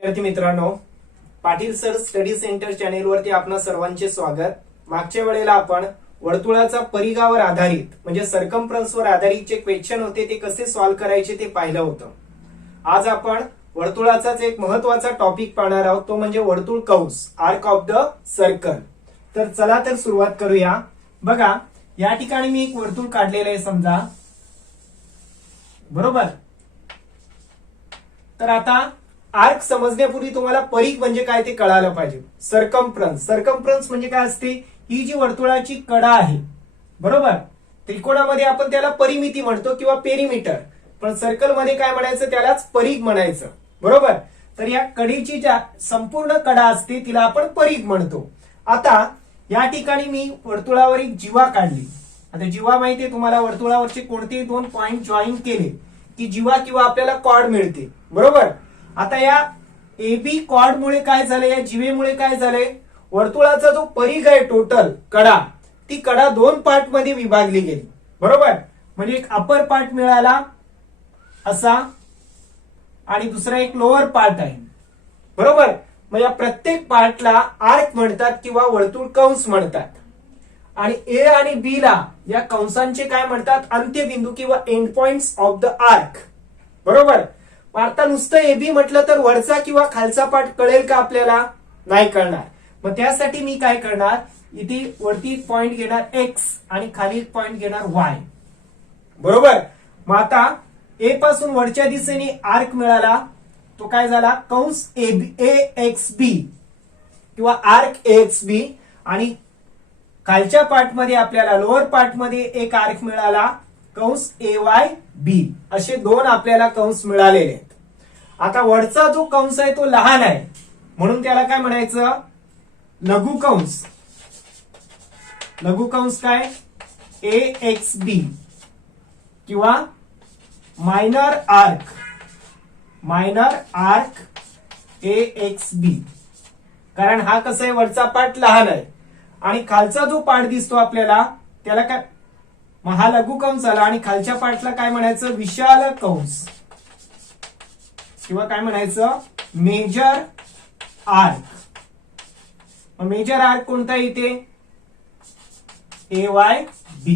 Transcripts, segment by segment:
विद्यार्थी मित्रांनो, Patil sir study centre चॅनेलवरती आपणा सर्वांचे स्वागत। मागच्या वेळेला आपण वर्तुळाचा परिघावर आधारित म्हणजे सर्कम्फरन्सवर आधारित जे क्वेश्चन होते ते कसे सॉल्व्ह करायचे ते पाहिलं होतं। आज आपण वर्तुळाचाच एक महत्त्वाचा टॉपिक पाहणार आहोत, तो म्हणजे वर्तुळ कंस, आर्क ऑफ द सर्कल। तर चला तर सुरुवात करूया। बघा, या ठिकाणी मी एक वर्तुळ काढलेलं आहे समजा, बरोबर। तर आता आर्क समजण्यापूर्वी तुम्हाला परिघ म्हणजे काय ते कळायला पाहिजे। सर्कम्फरन्स म्हणजे काय असते? ही जी वर्तुळाची कडा आहे, बरोबर। त्रिकोणामध्ये आपण त्याला परिमिती म्हणतो किंवा पेरिमीटर, पण सर्कल मध्ये काय म्हणायचं? त्यालाच परिघ म्हणायचं, बरोबर। तर या कडीची ज्या संपूर्ण कडा असते तिला आपण परिघ म्हणतो। आता या ठिकाणी मी वर्तुळावर एक जीवा काढली। आता जीवा माहितीये तुम्हाला, वर्तुळावरचे कोणतेही दोन पॉइंट जॉईन केले की जीवा किंवा आपल्याला कॉर्ड मिळते, बरोबर। आता या एबी कॉर्ड मुळे काय झालं? या जीवेमुळे काय झालंय? वर्तुळाचा जो परिघ आहे टोटल कडा, ती कडा दोन पार्ट मध्ये विभागली गेली, बरोबर। म्हणजे एक अपर पार्ट मिळाला असा आणि दुसरा एक लोअर पार्ट आहे, बरोबर। मग या प्रत्येक पार्टला आर्क म्हणतात किंवा वर्तुळ कंस म्हणतात। आणि ए आणि बी ला या कंसांचे काय म्हणतात? अंत्यबिंदू किंवा end points of the arc, बरोबर। आता नुसतं एबी म्हटलं तर वरचा किंवा खालचा पार्ट कळेल का आपल्याला? नाही कळणार। मग त्यासाठी मी काय करणार, इथे वरती पॉइंट घेणार एक्स आणि खाली पॉइंट घेणार वाय, बरोबर। मग आता ए पासून वरच्या दिशेने आर्क मिळाला, तो काय झाला? कंस ए एक्स बी किंवा आर्क ए एक्स बी। आणि खालच्या पार्ट मध्ये आपल्याला लोअर पार्ट मध्ये एक आर्क मिळाला, कंस ए वाय बी। असे दोन आपल्याला कंस मिळालेले आहेत। आता वरचा जो कंस आहे तो लहान आहे, म्हणून त्याला काय म्हणायचं? लघु कंस। लघु कंस काय? ए एक्स बी किंवा मायनर आर्क ए एक्स बी। कारण हा कसं आहे, वरचा पार्ट लहान आहे आणि खालचा जो पार्ट दिसतो आपल्याला त्याला काय? मग हा लघु कंस आला आणि खालच्या पार्टला काय म्हणायचं? विशाल कंस किंवा काय म्हणायचं? Major arc. मेजर आर्क कोणता येते? ए वाय बी,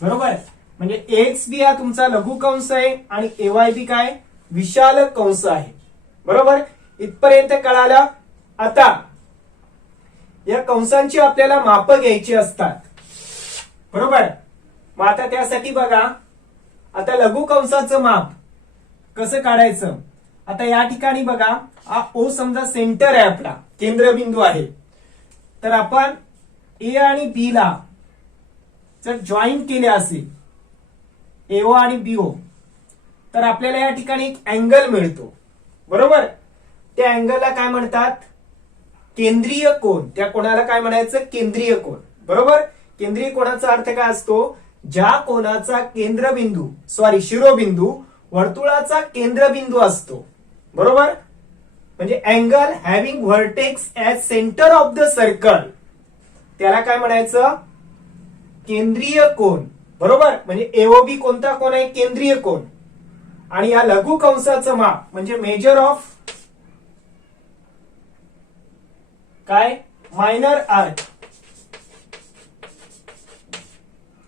बरोबर। म्हणजे एक्स बी हा तुमचा लघु कंस आहे आणि ए वाय बी काय? विशाल कंस आहे, बरोबर। इथपर्यंत कळालं। आता या कंसांची आपल्याला माप घ्यायची असतात, बरोबर। मग आता त्यासाठी बघा, आता लघु कंसाचं माप कसं काढायचं? आता या ठिकाणी बघा, हा ओ समजा सेंटर आहे, आपला केंद्रबिंदू आहे। तर आपण ए आणि बी ला जर जॉईन केले असेल, एओ आणि बीओ, तर आपल्याला या ठिकाणी एक अँगल मिळतो, बरोबर। त्या अँगलला काय म्हणतात? केंद्रीय कोन। त्या कोणाला काय म्हणायचं? केंद्रीय कोन, बरोबर। केंद्रीय कोनाचा अर्थ काय असतो? ज्या कोनाचा केंद्रबिंदू शिरोबिंदू वर्तुळाचा केंद्रबिंदू असतो, बरोबर। म्हणजे angle having vertex as centre of the circle, त्याला काय म्हणायचं? केंद्रीय कोन, बरोबर। म्हणजे एओबी कोणता कोन आहे? केंद्रीय कोन। आणि या लघु कंसाचं माप म्हणजे मेजर ऑफ काय? मायनर आर्क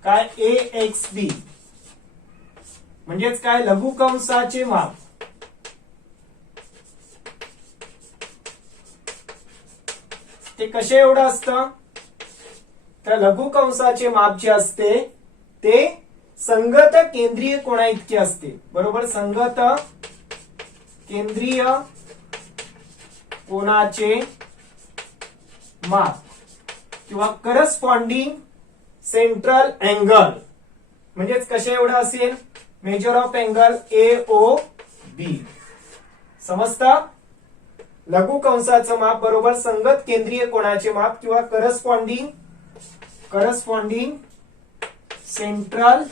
काय? ए एक्स बी। म्हणजेच काय? लघु कंसाचे माप। ते कसे एवढं असतं? तर लघु कंसाचे माप जे असते ते संगत केंद्रीय कोणा इतके असते, बरोबर। संगत केंद्रीय कोनाचे माप किंवा करस्पॉन्डिंग सेंट्रल अँगल म्हणजेच कसे एवढं असेल? Measure of angle A O B. समजतं? लघु कंसाचं माप बरोबर संगत केंद्रीय कोनाचे माप किंवा करस्पॉन्डिंग सेंट्रल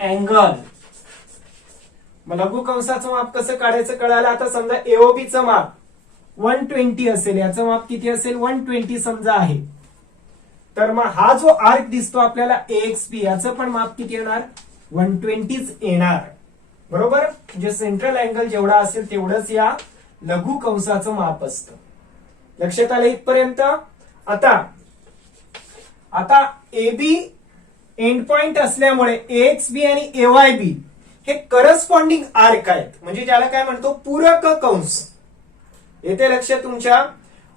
अँगल। मग लघु कंसाचं माप कसं काढायचं कळालं। आता समजा एओबीचं माप 120 असेल, याचं माप किती असेल? 120 समजा आहे। तर मग हा जो आर्क दिसतो आपल्याला एक्स बी, याचं पण माप किती येणार? 120 येणार, बरोबर, म्हणजे सेंट्रल अँगल जेवढा असेल तेवढंच या लघु कंसाचं माप असतं. लक्षात आलं इथपर्यंत. आता AB एंड पॉइंट असल्यामुळे AXB आणि AYB हे करस्पॉन्डिंग आर्क आहेत, म्हणजे ज्याला काय म्हणतो पूरक कंस. येते लक्षात तुमच्या.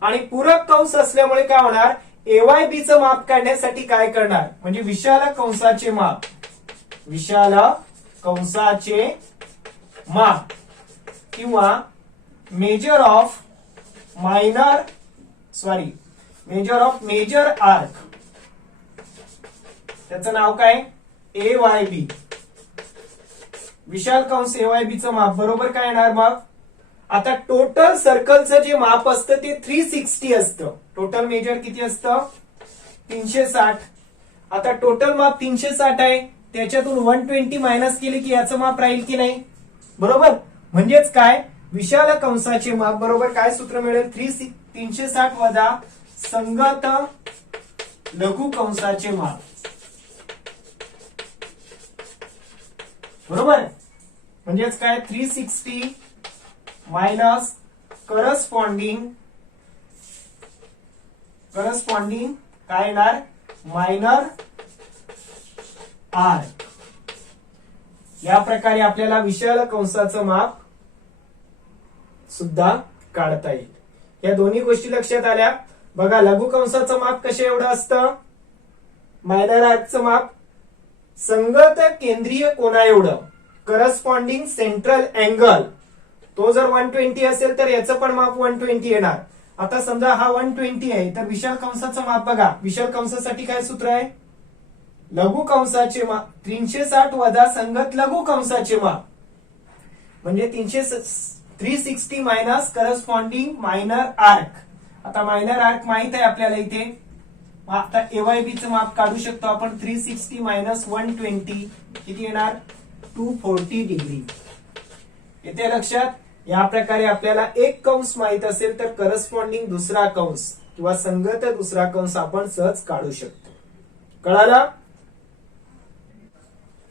आणि पूरक कंस असल्यामुळे काय होणार, AYB चं माप काढण्यासाठी काय करणार, म्हणजे विशाल कंसाचे माप, विशाल कंसाचे माप किंवा मेजर ऑफ मेजर आर्क, त्याचं नाव काय AYB, विशाल कंस AYB चं माप बरोबर काय येणार मग. आता टोटल सर्कलचं जे माप असतं ते 360 असतं. टोटल मेजर किती असतं 360. आता टोटल माप 360 आहे, त्याच्यातून 120 मायनस केले की याचं माप राहील की नाही, बरोबर. म्हणजेच काय, विशाल कंसाचे माप बरोबर काय सूत्र मिळेल, 360 वजा संगत लघु कंसाचे माप, बरोबर. म्हणजेच काय 360 मायनस करस्पॉन्डिंग काय येणार मायनर आर्क. या प्रकारे आपल्याला विशाल कंसाचं माप सुद्धा काढता येईल. या दोन्ही गोष्टी लक्षात आल्या. बघा लघु कंसाचं माप कशा एवढं असतं, मायनर आर्कचं माप संगत केंद्रीय कोना एवढं, करस्पॉन्डिंग सेंट्रल अँगल, तो जर 120 असेल तर याचं पण माप 120 येणार. आता समजा हा 120 आहे तर विशाल कंसाचं माप बघा, विशाल कंसासाठी काय सूत्र आहे, लघु कंसाचे माप 360 वजा संगत लघु कंसाचे माप, म्हणजे 360 मायनस करस्पॉन्डिंग मायनर आर्क. आता मायनर आर्क माहित आहे आपल्याला इथे. आता AYB चं माप काढू शकतो आपण, 360 मायनस 120 किती येणार 240 डिग्री. येते लक्षात. या प्रकारे आपल्याला एक कंस माहित असेल तर करस्पॉन्डिंग दुसरा कंस किंवा संगत दुसरा कंस आपण सहज काढू शकतो. कळालं.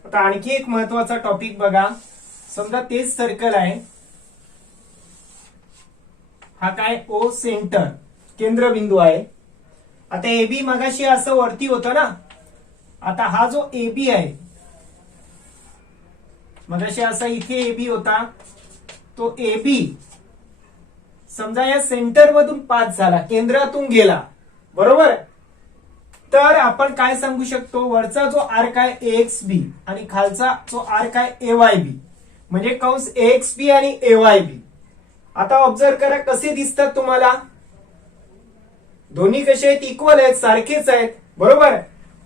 आता आणखी एक महत्वाचा टॉपिक बघा. समजा तेच सर्कल आहे, हा काय O सेंटर केंद्रबिंदू आहे. आता AB मगाशी असं वरती होतं ना, आता हा जो AB आहे, मगाशी असा इथे AB होता, तो AB समजा या सेंटर मधून पास झाला, केंद्रातून गेला, बरोबर. तर आपण काय सांगू शकतो, वरचा जो आर्क आहे AXB आणि खालचा जो आर्क आहे AYB, म्हणजे कंस AXB आणि AYB. आता ऑब्झर्व करा कसे दिसतात तुम्हाला, दोन्ही कसे आहेत, इक्वल आहेत, सारखेच आहेत, बरोबर.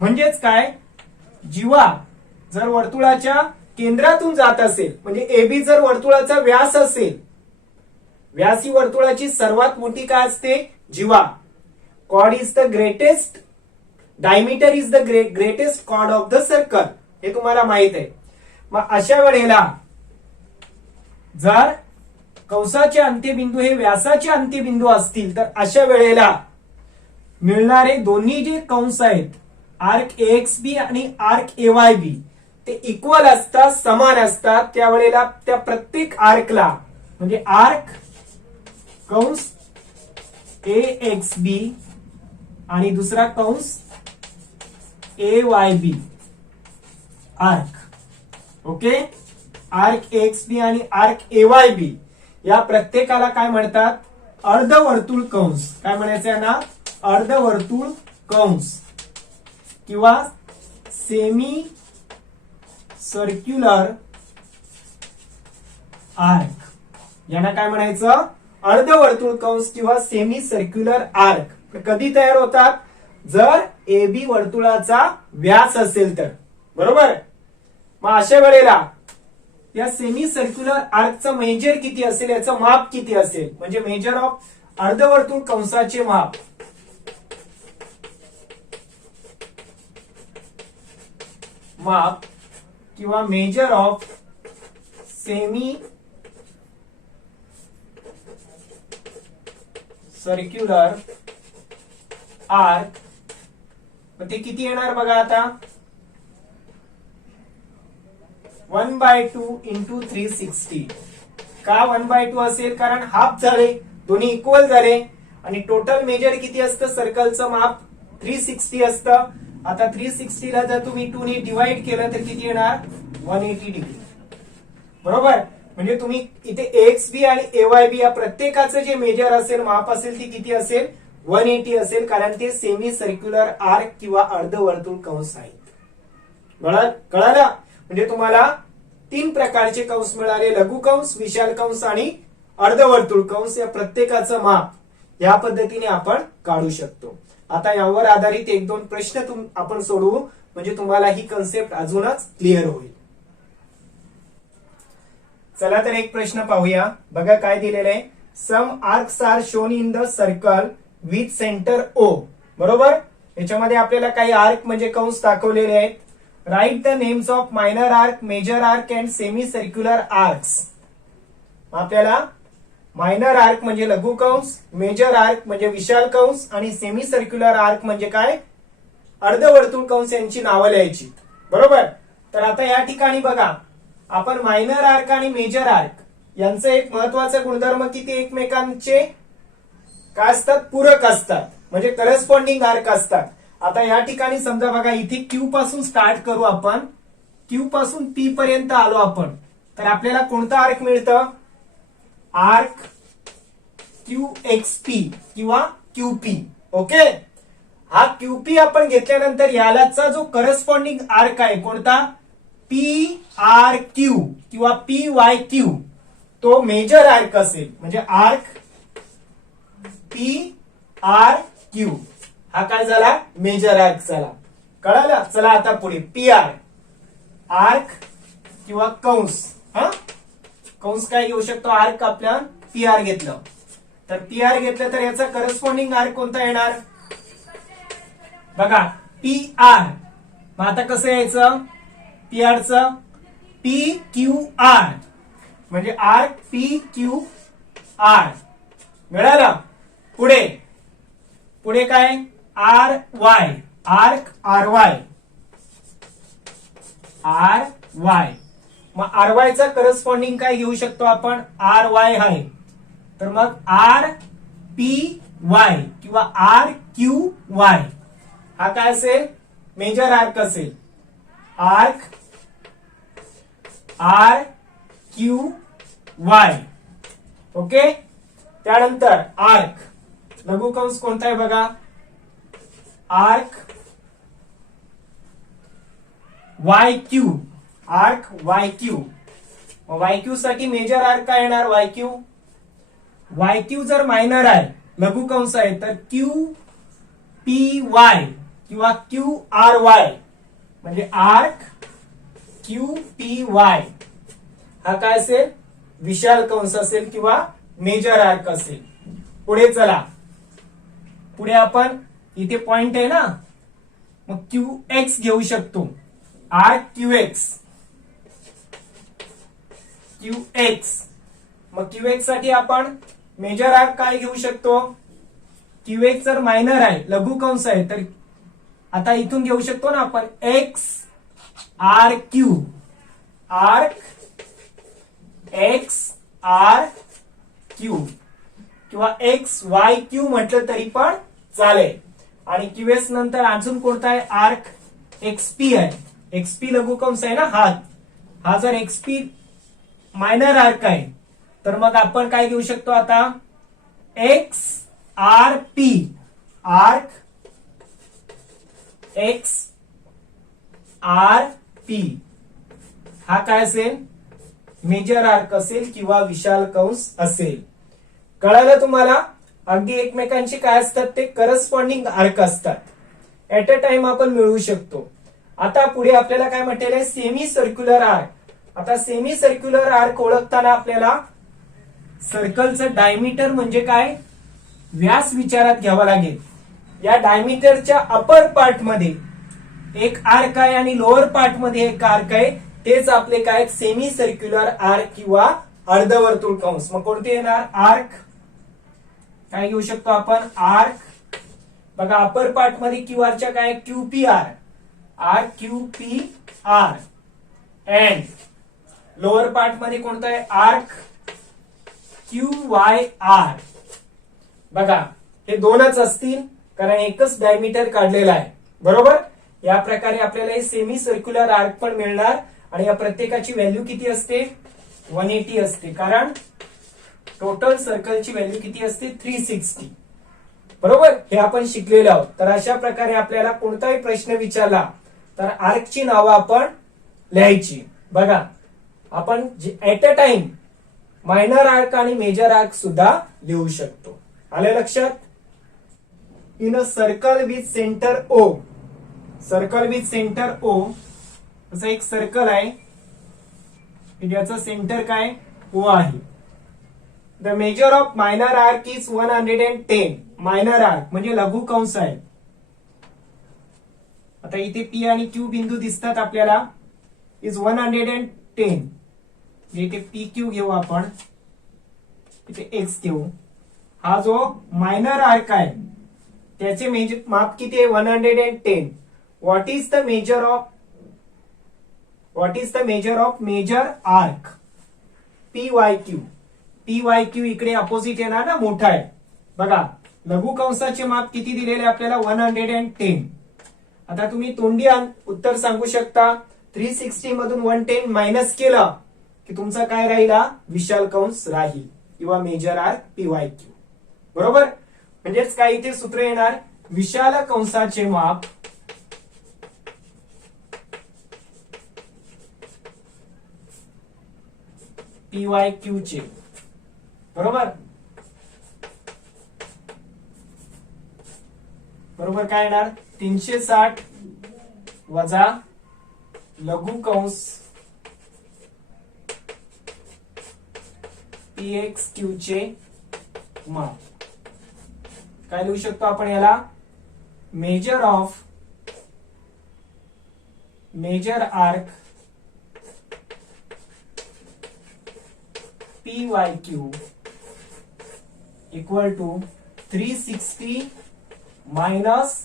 म्हणजेच काय, जीवा जर वर्तुळाच्या केंद्रातून जात असेल, म्हणजे AB जर वर्तुळाचा व्यास असेल, व्यास ही वर्तुळाची सर्वात मोठी काय असते, जीवा. Chord is the greatest, diameter is the greatest chord of the circle, हे तुम्हाला माहित आहे. मग अशा वेळेला जर कंसाचे अंत्यबिंदू हे व्यासाचे अंत्यबिंदू असतील तर अशा वेळेला मिळणारे दोन्ही जे कंस आहेत, आर्क AXB आणि आर्क AYB, ते इक्वल असतात, समान असतात. त्यावेळेला त्या प्रत्येक आर्कला, म्हणजे आर्क कंस AXB आणि दुसरा कंस AYB arc, okay. Arc AXB आणि आर्क AYB या प्रत्येकाला काय म्हणतात, अर्धवर्तुळ कंस. काय म्हणायचं यांना, अर्धवर्तुळ कंस किंवा सेमी सर्क्युलर आर्क. यांना काय म्हणायचं, अर्धवर्तुळ कंस किंवा सेमी सर्क्युलर आर्क. कधी तयार होतात, जर AB वर्तुळाचा व्यास असेल तर, बरोबर. मग अशा वेळेला या सेमी सर्क्युलर आर्कचं मेजर किती असेल, याचं माप किती असेल, म्हणजे मेजर ऑफ अर्धवर्तुळ कंसाचे माप, किंवा measure of semi circular arc, ते किती येणार बघा. आता 1/2 इंटू 360. का 1/2 असेल? कारण हाफ झाले, दोन्ही इक्वल झाले आणि टोटल मेजर किती असतं सर्कलचं माप? 360 असतं. आता 360 ला जर तुम्ही 2 ने डिवाइड केलं तर किती येणार? 180 डिग्री. बरोबर. म्हणजे तुम्ही इथे AXB आणि AYB या प्रत्येकाचं जे मेजर असेल, माप असेल, ती किती असेल? 180 असेल, कारण ते सेमी सर्क्युलर आर्क किंवा अर्धवर्तुळ कंस आहेत. कळालं? म्हणजे तुम्हाला 3 प्रकारचे कंस मिळाले: लघु कंस, विशाल कंस आणि अर्धवर्तुळ कंस. या प्रत्येकाचं माप या पद्धतीने आपण काढू शकतो. आता यावर आधारित 1-2 प्रश्न आपण सोडवू, म्हणजे तुम्हाला ही कन्सेप्ट अजूनच क्लिअर होईल. चला तर एक प्रश्न पाहूया. बघा काय दिलेलं आहे. Some arcs are shown in the circle with centre O. बरोबर. याच्यामध्ये आपल्याला काही आर्क म्हणजे कंस दाखवलेले आहेत. Write the names of minor arc, major arc and semi circular arcs. आपल्याला मायनर आर्क म्हणजे लघु कंस, मेजर आर्क म्हणजे विशाल कंस आणि सेमी सर्क्युलर आर्क म्हणजे काय? अर्धवर्तुळ कंस यांची नावं लिहायची. बरोबर. तर आता या ठिकाणी बघा, आपण मायनर आर्क आणि मेजर आर्क यांचं एक महत्वाचा गुणधर्म किती एकमेकांचे काय असतात? पूरक असतात, म्हणजे करस्पॉन्डिंग आर्क असतात. आता या ठिकाणी समजा बघा, इथे Q पासून स्टार्ट करू आपण, Q पासून P पर्यंत आलो आपण, तर आपल्याला कोणतं आर्क मिळतं? आर्क QXP किंवा QP. ओके. हा QP आपण घेतल्यानंतर यालाचा जो करस्पॉन्डिंग आर्क आहे कोणता? PRQ किंवा PYQ, तो मेजर आर्क असेल. म्हणजे आर्क PRQ हा काय झाला? मेजर आर्क झाला. कळालं? चला आता पुढे PR, आर्क किंवा कंस. कंस काय घेऊ शकतो? आर्क आपल्या PR घेतलं तर PR घेतलं तर याचा करस्पॉन्डिंग आर्क कोणता येणार? बघा PR. मग आता कसं यायचं? PR चं PQR म्हणजे आर्क PQR. मिळालं? पुढे काय? RY, arc RY. मग RY चा करस्पॉन्डिंग काय घेऊ शकतो आपण? RY आहे. तर मग RPY किंवा RQY हा काय असेल? मेजर आर्क असेल. Arc RQY. ओके. त्यानंतर आर्क लघु कंस कोणता आहे बघा? Arc YQ, arc YQ. YQ साठी मेजर आर्क काय येणार? YQ जर मायनर आहे, लघु कंस आहे, तर QPY किंवा QRY म्हणजे आर्क QPY हा काय असेल? विशाल कंस असेल किंवा मेजर आर्क असेल. पुढे चला. पुढे आपण इथे पॉइंट आहे ना, मग QX घेऊ शकतो. Arc QX. मग QX साठी आपण मेजर आर्क काय घेऊ शकतो? QX जर मायनर आहे, लघु कंस आहे, तर आता इथून घेऊ शकतो ना आपण XRQ, आर्क XRQ किंवा XYQ म्हटलं तरी पण चालेल. आणि QS नंतर अजून कोणता आहे? आर्क XP आहे. XP लघु कंस आहे ना, हा जर XP मायनर आर्क आहे, तर मग आपण काय घेऊ शकतो आता? XRP, आर्क XRP हा काय असेल? मेजर आर्क असेल किंवा विशाल कंस असेल. कळालं तुम्हाला? अगदी एकमेकांची काय असतात? ते करस्पॉन्डिंग आर्क असतात. ऍट अ टाइम आपण मिळवू शकतो. आता पुढे आपल्याला काय म्हटलेलं आहे? Semi circular arc. आता सेमी सर्क्युलर आर्क ओळखताना आपल्याला सर्कलचं डायमीटर म्हणजे काय? व्यास विचारात घ्यावा लागेल. या डायमीटरच्या अपर पार्ट मध्ये एक आर्क आहे आणि लोअर पार्ट मध्ये एक आर्क आहे. तेच आपले काय? सेमी सर्क्युलर आर्क किंवा अर्धवर्तुळ कंस. मग कोणते येणार? आर्क काय घेऊ शकतो आपण? आर्क बघा अपर पार्ट मध्ये QRच्या काय? QPR, arc QPR and lower part मध्ये कोणता आहे आर्क QYR. बघा हे दोनच असतील कारण एकच डायमीटर काढलेला आहे. बरोबर. या प्रकारे आपल्याला हे सेमी सर्क्युलर आर्क पण मिळणार आणि या प्रत्येकाची व्हॅल्यू किती असते 180 असते कारण टोटल सर्कलची व्हॅल्यू किती असते 360. बरोबर. हे आपण शिकलेलो आहोत. तर अशा प्रकारे आपल्याला कोणताही प्रश्न विचारला तर आर्कची नावं आपण लिहायची. बघा आपण at a time minor arc आणि मेजर आर्क सुद्धा लिहू शकतो. आले लक्षात. In a circle with centre O. Circle with centre O. असं एक सर्कल आहे ज्याचं सेंटर काय O आहे. The measure of minor arc is 110. Minor arc म्हणजे लघु कंस आहे. आता इथे P आणि Q बिंदू दिसतात आपल्याला. इज 110. इथे PQ घेऊ आपण, इथे X घेऊ. हा जो मायनर आर्क आहे त्याचे मेजर माप किती आहे 110. What is the measure of major arc PYQ. PYQ इकडे अपोजिट येणार ना, मोठा आहे. बघा लघु कंसाचे माप किती दिलेले आपल्याला 110. आता तुम्ही तोंडी उत्तर सांगू शकता. 360 मधून 110 मायनस केलं की तुमचा काय राहिला विशाल कंस राहील किंवा मेजर आर्क PYQ. बरोबर. म्हणजेच काय इथे सूत्र येणार विशाल कंसाचे माप PYQ चे. बरोबर. बरोबर काय येणार 360 वजा लघु कंस PXQ चे माप. काय लिहू शकतो आपण याला major arc PYQ equal to 360 minus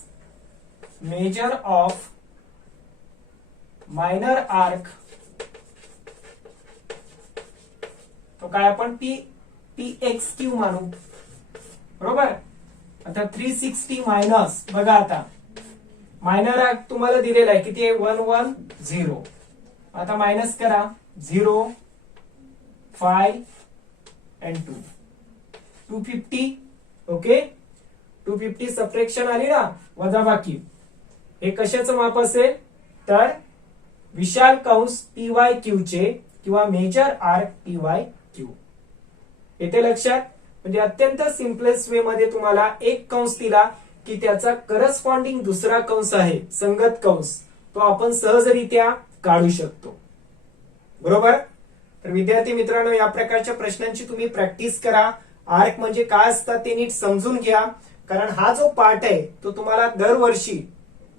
measure of minor arc. तो काय आपण PXQ मानू. बरोबर. आता 360 मायनस बघा आता मायनर आर्क तुम्हाला दिलेला आहे किती आहे 110. आता मायनस करा 0 5 and 2 250. ओके 250 सबट्रॅक्शन आली ना वजाबाकी. हे कशाचं माप असेल तर विशाल कंस PYQ चे किंवा मेजर आर्क PYQ. येते लक्षात. म्हणजे अत्यंत सिम्पलेस्ट वे मध्ये तुम्हाला एक कंस दिला की त्याचा करस्पॉन्डिंग दुसरा कंस आहे संगत कंस, तो आपण सहजरित्या काढू शकतो. बरोबर. तर विद्यार्थी मित्रांनो या प्रकारच्या प्रश्नांची तुम्ही प्रॅक्टिस करा. आर्क म्हणजे काय असतात ते नीट समजून घ्या कारण हा जो पार्ट आहे तो तुम्हाला दरवर्षी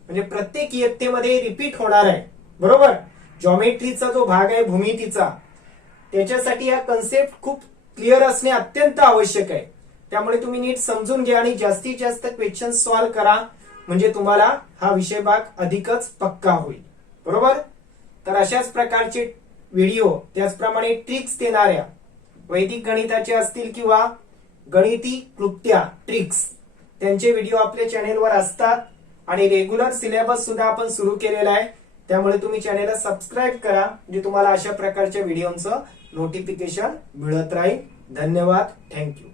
म्हणजे प्रत्येक इयत्तेमध्ये रिपीट होणार आहे. बरोबर. जॉमेट्रीचा जो भाग आहे भूमितीचा त्याच्यासाठी या कन्सेप्ट खूप क्लिअर असणे अत्यंत आवश्यक आहे. त्यामुळे तुम्ही नीट समजून घ्या आणि जास्तीत जास्त क्वेश्चन सॉल्व्ह करा म्हणजे तुम्हाला हा विषय भाग अधिकच पक्का होईल. बरोबर. तर अशाच प्रकारचे व्हिडिओ त्याचप्रमाणे ट्रिक्स देणाऱ्या वैदिक गणिताचे असतील किंवा गणिती क्लुप्त्या ट्रिक्स त्यांचे व्हिडिओ आपल्या चॅनेलवर असतात आणि रेग्युलर सिलेबस सुद्धा आपण सुरू केलेला आहे. त्यामुळे तुम्ही चॅनेलला सबस्क्राईब करा म्हणजे तुम्हाला अशा प्रकारच्या व्हिडिओचं नोटिफिकेशन मिळत राहील. धन्यवाद. थँक्यू.